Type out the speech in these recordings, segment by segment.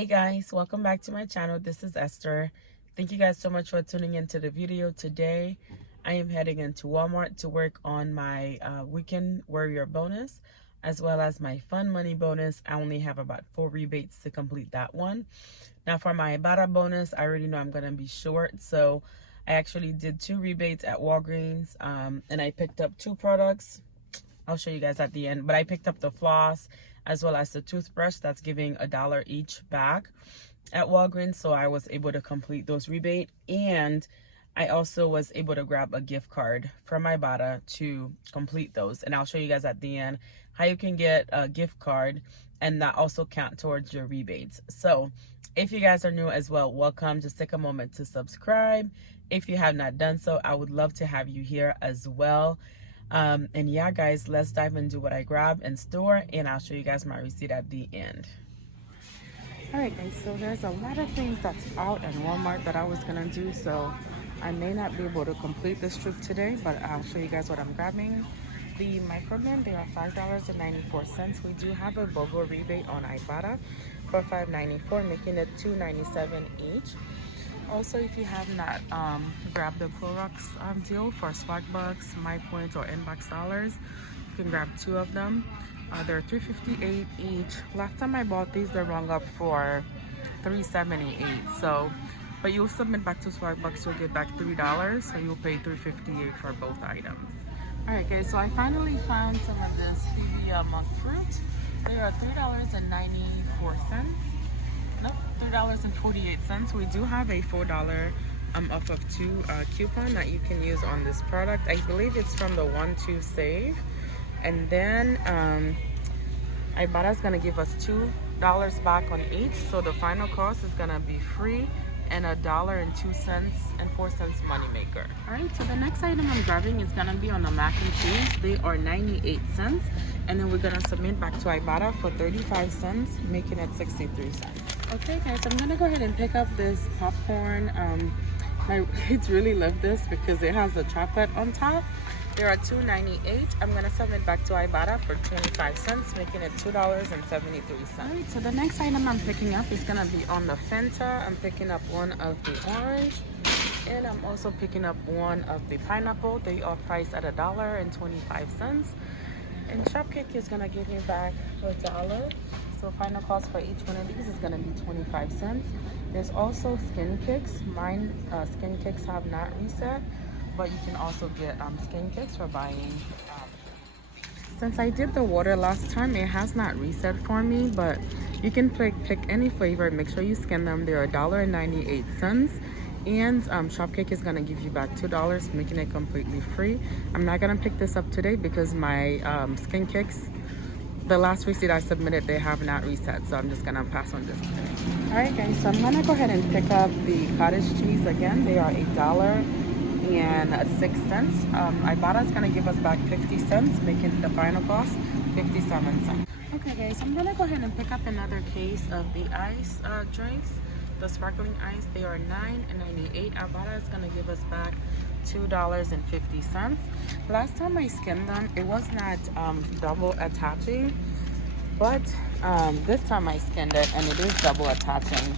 Hey guys, welcome back to my channel. This is Esther. Thank you guys so much for tuning into the video today. I am heading into Walmart to work on my weekend warrior bonus as well as my fun money bonus. I only have about 4 rebates to complete that one. Now for my Ibotta bonus, I already know I'm going to be short, so I actually did 2 rebates at Walgreens, and I picked up 2 products. I'll show you guys at the end, but I picked up the floss as well as the toothbrush that's giving $1 each back at Walgreens, so I was able to complete those rebate, and I also was able to grab a gift card from Ibotta to complete those, and I'll show you guys at the end how you can get a gift card and that also count towards your rebates. So if you guys are new as well, welcome. Just take a moment to subscribe. If you have not done so, I would love to have you here as well. And yeah guys, let's dive into what I grabbed in store, and I'll show you guys my receipt at the end. Alright guys, so there's a lot of things that's out in Walmart that I was gonna do, so I may not be able to complete this trip today, but I'll show you guys what I'm grabbing. The micromen, they are $5.94. We do have a BOGO rebate on Ibotta for $5.94, making it $2.97 each. Also, if you have not grabbed the Clorox deal for Swagbucks, My Points, or Inbox Dollars, you can grab 2 of them. They're $3.58 each. Last time I bought these, they rung up for $3.78. So, but you'll submit back to Swagbucks, you'll get back $3, so you'll pay $3.58 for both items. Alright guys, so I finally found some of this stevia monk fruit. They are $3.94. Nope, $3.48. We do have a $4 off of 2 coupon that you can use on this product. I believe it's from the 1-2 save. And then Ibotta is going to give us $2 back on each, so the final cost is going to be free and $1.02 moneymaker. Alright, so the next item I'm grabbing is gonna be on the mac and cheese. They are 98 cents, and then we're gonna submit back to Ibotta for 35 cents, making it 63 cents. Okay guys, I'm gonna go ahead and pick up this popcorn. My kids really love this because it has a chocolate on top. There are $2.98. I'm gonna submit back to Ibotta for 25 cents, making it $2.73. Alright, so the next item I'm picking up is gonna be on the Fanta. I'm picking up one of the orange, and I'm also picking up one of the pineapple. They are priced at $1.25. And Shopkick is gonna give me back $1. So final cost for each one of these is gonna be 25 cents. There's also Skin Kicks. Mine Skin Kicks have not reset, but you can also get Skin Kicks for buying. Since I did the water last time, it has not reset for me, but you can pick any flavor. Make sure you scan them. They're $1.98, and Shopkick is gonna give you back $2, making it completely free. I'm not gonna pick this up today because my Skin Kicks, the last receipt I submitted, they have not reset, so I'm just gonna pass on this today. All right guys, so I'm gonna go ahead and pick up the cottage cheese again. They are $1.06. Ibotta is gonna give us back 50 cents, making the final cost 57 cents. Okay guys, I'm gonna go ahead and pick up another case of the ice drinks, the sparkling ice. They are $9.98. Ibotta is gonna give us back $2.50. Last time I skinned them, it was not double attaching, but this time I skinned it and it is double attaching.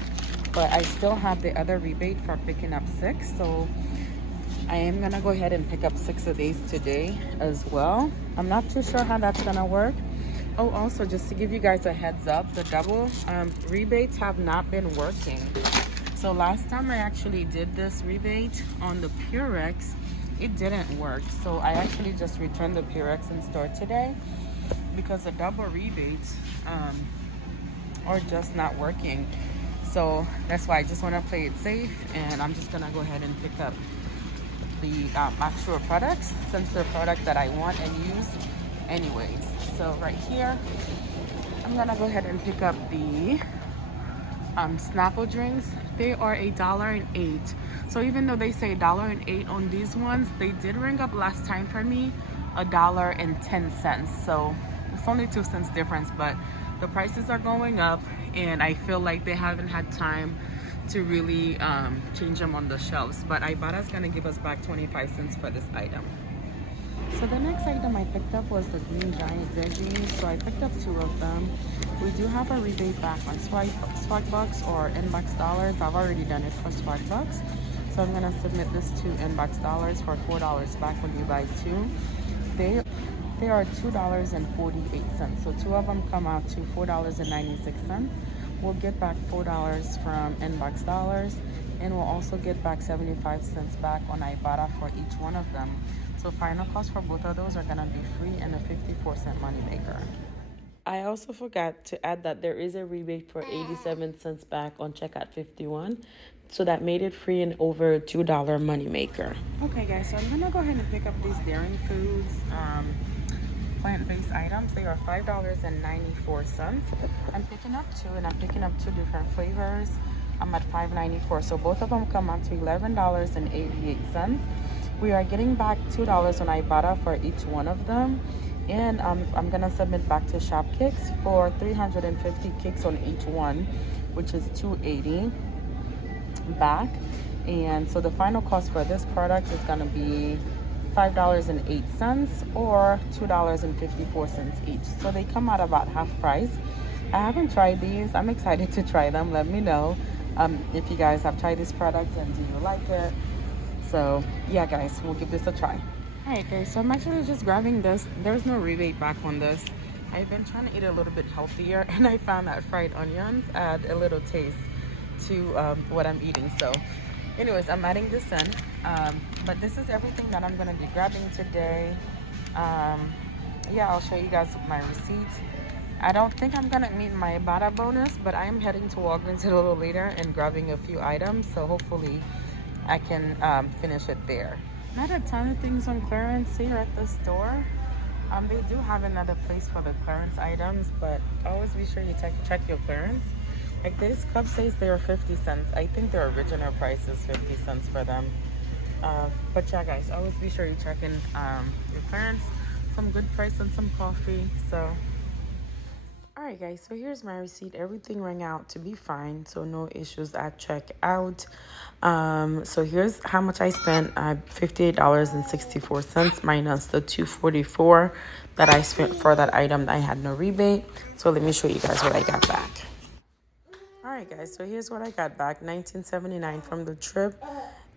But I still have the other rebate for picking up 6, so I am gonna go ahead and pick up 6 of these today as well. I'm not too sure how that's gonna work. Oh, also just to give you guys a heads up, the double rebates have not been working. So last time I actually did this rebate on the Purex, it didn't work. So I actually just returned the Purex in store today because the double rebates are just not working. So that's why I just want to play it safe, and I'm just gonna go ahead and pick up the actual products since they're product that I want and use anyways. So right here, I'm gonna go ahead and pick up the Snapple drinks. They are $1.08. So even though they say $1.08 on these ones, they did ring up last time for me $1.10. So it's only 2 cents difference, but the prices are going up, and I feel like they haven't had time to really change them on the shelves. But Ibotta is gonna give us back 25 cents for this item. So the next item I picked up was the green giant veggies. So I picked up 2 of them. We do have a rebate back on Swagbucks or Inbox Dollars. I've already done it for Swagbucks. So I'm gonna submit this to Inbox Dollars for $4 back when you buy 2. They are $2.48. So 2 of them come out to $4.96. We'll get back $4 from Inbox Dollars, and we'll also get back 75 cents back on Ibotta for each one of them. So final cost for both of those are gonna be free and a 54-cent moneymaker. I also forgot to add that there is a rebate for 87 cents back on checkout 51. So that made it free and over a $2 moneymaker. Okay guys, so I'm gonna go ahead and pick up these Dairy Foods plant-based items. They are $5.94. I'm picking up 2, and I'm picking up 2 different flavors. I'm at $5.94, so both of them come out to $11.88. We are getting back $2 on Ibotta for each one of them, and I'm gonna submit back to Shopkicks for 350 kicks on each one, which is $2.80 back. And so the final cost for this product is gonna be $5.08 or $2.54 each. So they come out about half price. I haven't tried these. I'm excited to try them. Let me know if you guys have tried this product and do you like it. So yeah guys, we'll give this a try. Alright guys, so I'm actually just grabbing this. There's no rebate back on this. I've been trying to eat a little bit healthier, and I found that fried onions add a little taste to what I'm eating. So anyways, I'm adding this in, but this is everything that I'm going to be grabbing today. Yeah, I'll show you guys my receipts. I don't think I'm going to meet my Ibotta bonus, but I am heading to Walgreens a little later and grabbing a few items, so hopefully I can finish it there. Not a ton of things on clearance here at the store. They do have another place for the clearance items, but always be sure you check your clearance. Like this cup says they are 50 cents. I think their original price is 50 cents for them. But yeah guys, always be sure you check in your clearance. Some good price on some coffee. So alright guys, so here's my receipt. Everything rang out to be fine, so no issues at checkout. So here's how much I spent. $58.64 minus the $2.44 that I spent for that item that I had no rebate. So let me show you guys what I got back. Alright guys, so here's what I got back. $19.79 from the trip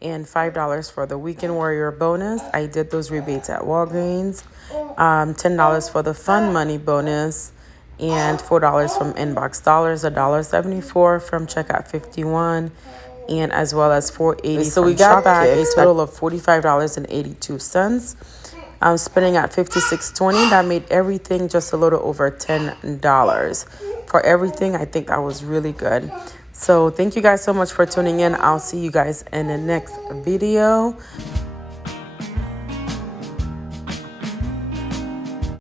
and $5 for the Weekend Warrior bonus. I did those rebates at Walgreens. $10 for the Fun Money bonus, and $4 from Inbox Dollars, $1.74 from Checkout 51, and as well as $4.80. So we got back a total of $45.82. I'm spending at $56.20. That made everything just a little over $10. For everything, I think that was really good. So thank you guys so much for tuning in. I'll see you guys in the next video.